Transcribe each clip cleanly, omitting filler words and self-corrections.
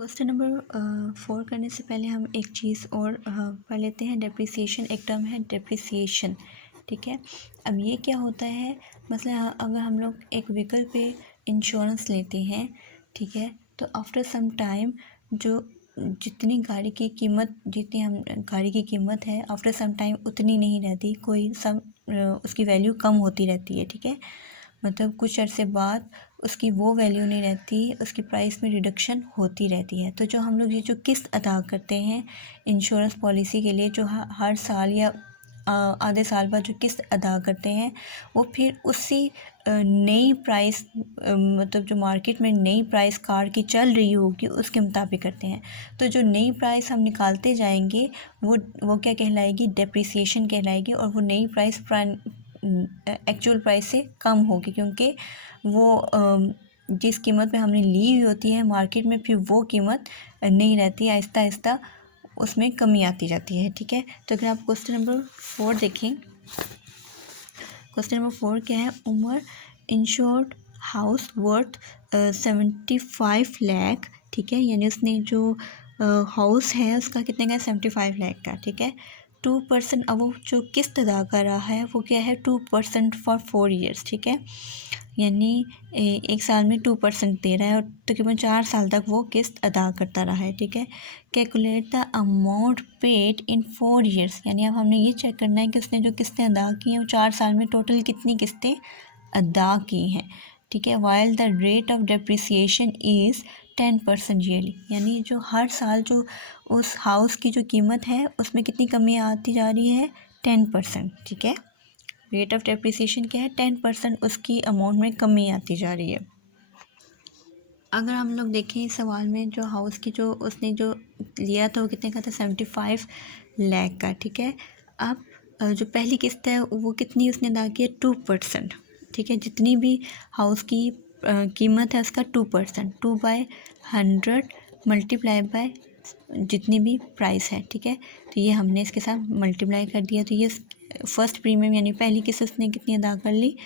Question number 4 करने से पहले हम एक चीज़ और पढ़ लेते हैं। डेप्रिसिएशन एक टर्म है, डेप्रिसिएशन। ठीक है, अब ये क्या होता है, मतलब अगर हम लोग एक व्हीकल पे इंश्योरेंस लेते हैं, ठीक है, तो आफ्टर सम टाइम जो जितनी गाड़ी की कीमत जितनी हम गाड़ी की कीमत है आफ्टर सम टाइम उतनी नहीं रहती, कोई उसकी वैल्यू कम होती रहती है। ठीक है, मतलब कुछ अरसे बाद उसकी वो वैल्यू नहीं रहती, उसकी प्राइस में रिडक्शन होती रहती है। तो जो हम लोग ये जो किस्त अदा करते हैं इंश्योरेंस पॉलिसी के लिए, जो हर साल या आधे साल बाद जो किस्त अदा करते हैं, वो फिर उसी नई प्राइस मतलब जो मार्केट में नई प्राइस कार की चल रही होगी उसके मुताबिक करते हैं। तो जो नई प्राइस हम निकालते जाएंगे वो क्या कहलाएगी, डेप्रिसिएशन कहलाएगी। और वो नई प्राइस एक्चुअल प्राइस से कम होगी, क्योंकि वो जिस कीमत पे हमने ली हुई होती है मार्केट में, फिर वो कीमत नहीं रहती, आहिस्ता आहिस्ता उसमें कमी आती जाती है। ठीक है, तो अगर आप क्वेश्चन नंबर 4 देखें, क्वेश्चन नंबर 4 क्या है, Umar insured house worth 75 lakh. ठीक है, यानी उसने जो हाउस है उसका कितने का, 75 लाख का। ठीक है, 2%, अब वो जो किस्त अदा कर रहा है वो क्या है, 2% फॉर 4 ईयर्स। ठीक है, यानी एक साल में 2% दे रहा है और तकरीबन 4 साल तक वो किस्त अदा करता रहा है। ठीक है, calculate the amount paid in 4 years, यानी अब हमने ये चेक करना है कि उसने जो किस्तें अदा की हैं वो 4 साल में टोटल कितनी किस्तें अदा की हैं। ठीक है, while the rate of depreciation is 10% yearly, यानी जो हर साल जो उस हाउस की जो कीमत है उसमें कितनी कमी आती जा रही है, 10%। ठीक है, रेट ऑफ डेप्रिसिएशन क्या है, 10% उसकी अमाउंट में कमी आती जा रही है। अगर हम लोग देखें इस सवाल में, जो हाउस की जो उसने जो लिया था वो कितने का था, 75 लाख का। ठीक है, अब जो पहली किस्त है वो कितनी उसने अदा की है, 2%। ठीक है, जितनी भी हाउस की कीमत है उसका 2%, 2/100 मल्टीप्लाई बाय जितनी भी प्राइस है। ठीक है, तो ये हमने इसके साथ मल्टीप्लाई कर दिया, तो ये फर्स्ट प्रीमियम यानी पहली किस्त उसने कितनी अदा कर ली,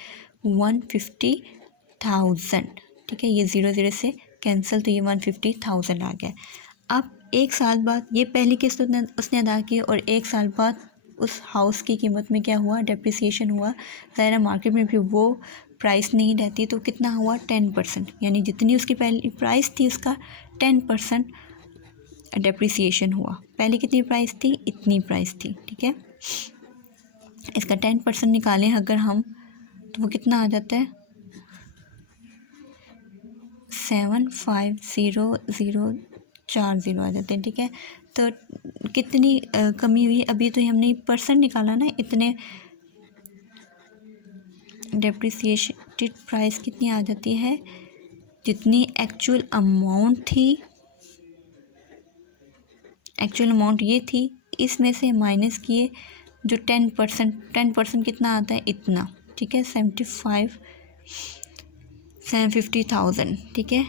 150,000। ठीक है, ये 0 से कैंसिल, तो ये 150,000 आ गया। अब एक साल बाद ये पहली किस्त उसने अदा की और एक साल बाद उस हाउस की कीमत में क्या हुआ, डेप्रिसिएशन हुआ। ज़ाहिर मार्केट में भी वो प्राइस नहीं रहती, तो कितना हुआ, 10%, यानी जितनी उसकी पहली प्राइस थी उसका 10% डेप्रिसिएशन हुआ। पहले कितनी प्राइस थी, इतनी प्राइस थी। ठीक है, इसका 10% निकालें अगर हम, तो वो कितना आ जाता है, 75040 आ जाते हैं। ठीक है, तो कितनी कमी हुई, अभी तो हमने परसेंट निकाला ना, इतने डेप्रिसिएटेड प्राइस कितनी आ जाती है, जितनी एक्चुअल अमाउंट ये थी, इसमें से माइनस किए जो 10% कितना आता है, इतना। ठीक है, 750,000। ठीक है,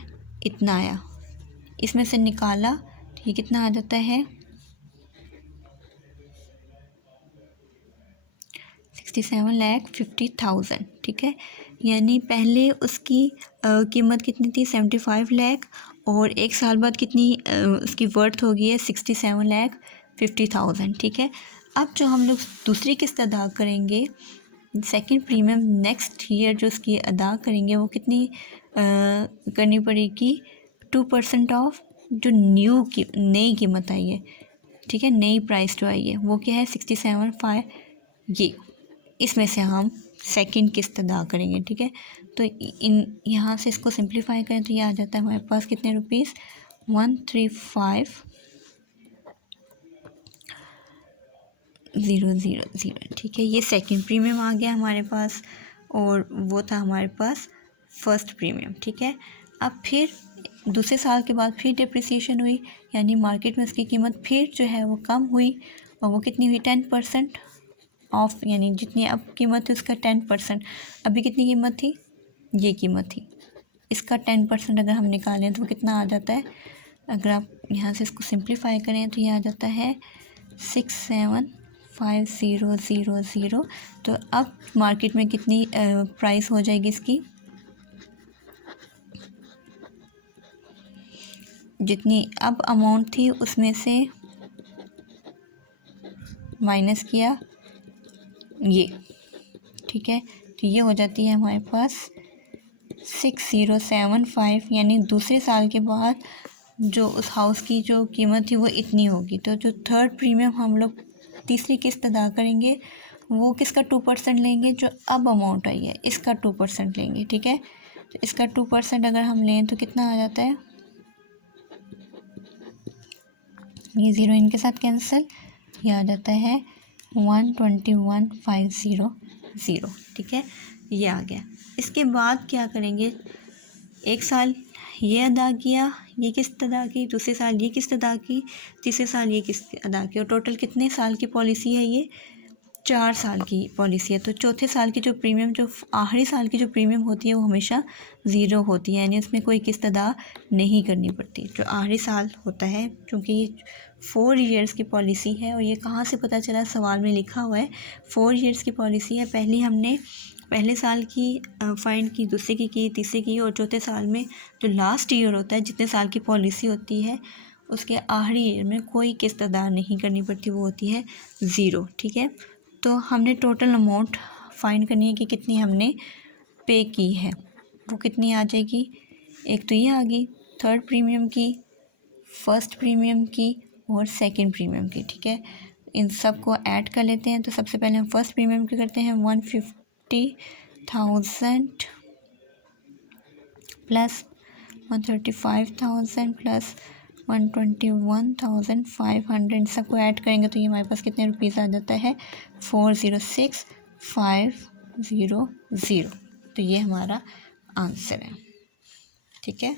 इतना आया, इसमें से निकाला तो ये कितना आ जाता है, 67,50,000। ठीक है, यानी पहले उसकी कीमत कितनी थी, 75 लाख, और एक साल बाद कितनी उसकी वर्थ हो गई है, 67,50,000। ठीक है, अब जो हम लोग दूसरी किस्त अदा करेंगे, सेकंड प्रीमियम नेक्स्ट ईयर जो उसकी अदा करेंगे, वो कितनी करनी पड़ेगी, 2% ऑफ जो नई कीमत आई है। ठीक है, नई प्राइस जो आई है वो क्या है, 67,500, ये इसमें से हम सेकंड किस्त अदा करेंगे। ठीक है, तो यहाँ से इसको सिंप्लीफाई करें तो ये आ जाता है हमारे पास कितने रुपीस, 135,000। ठीक है, ये सेकंड प्रीमियम आ गया हमारे पास, और वो था हमारे पास फर्स्ट प्रीमियम। ठीक है, अब फिर दूसरे साल के बाद फिर डिप्रिसिएशन हुई, यानी मार्केट में उसकी कीमत फिर जो है वो कम हुई, और वो कितनी हुई, 10% ऑफ, यानी जितनी अब कीमत है उसका 10%। अभी कितनी कीमत थी, ये कीमत थी, इसका 10% अगर हम निकालें तो कितना आ जाता है, अगर आप यहाँ से इसको सिंप्लीफाई करें तो ये आ जाता है 675000। तो अब मार्केट में कितनी प्राइस हो जाएगी इसकी, जितनी अब अमाउंट थी उसमें से माइनस किया ये, ठीक है। तो ये हो जाती है हमारे पास 6075, यानी दूसरे साल के बाद जो उस हाउस की जो कीमत थी वो इतनी होगी। तो जो थर्ड प्रीमियम हम लोग तीसरी किस्त अदा करेंगे वो किसका 2% लेंगे, जो अब अमाउंट आई है इसका 2% लेंगे, ठीक है। तो इसका 2% अगर हम लें तो कितना आ जाता है, ये ज़ीरो इनके साथ कैंसिल, ये आ जाता है 121,500, ठीक है। ये आ गया। इसके बाद क्या करेंगे, एक साल ये अदा किया, ये किस्त अदा की, दूसरे साल ये किस्त अदा की, तीसरे साल ये किस्त अदा की, और टोटल कितने साल की पॉलिसी है, ये 4 साल की पॉलिसी है। तो चौथे साल की जो प्रीमियम, जो आखिरी साल की जो प्रीमियम होती है वो हमेशा ज़ीरो होती है, यानी उसमें कोई किस्त अदा नहीं करनी पड़ती। जो आखिरी साल होता है, क्योंकि ये 4 ईयर्स की पॉलिसी है, और ये कहाँ से पता चला, सवाल में लिखा हुआ है 4 ईयर्स की पॉलिसी है। हमने पहले साल की फाइंड की, दूसरे की, तीसरे की, और चौथे साल में जो लास्ट ईयर होता है, जितने साल की पॉलिसी होती है उसके आखिरी ईयर में कोई किस्त अदा नहीं करनी पड़ती, वो होती है ज़ीरो, ठीक है। तो हमने टोटल अमाउंट फाइंड करनी है कि कितनी हमने पे की है, वो कितनी आ जाएगी। एक तो ये आ गई थर्ड प्रीमियम की, फर्स्ट प्रीमियम की और सेकंड प्रीमियम की, ठीक है। इन सब को ऐड कर लेते हैं। तो सबसे पहले हम फर्स्ट प्रीमियम की करते हैं, 150,000 प्लस 135,000 प्लस 121,500, सबको ऐड करेंगे तो ये हमारे पास कितने रुपीज़ आ जाता है, 406,500। तो ये हमारा आंसर है, ठीक है।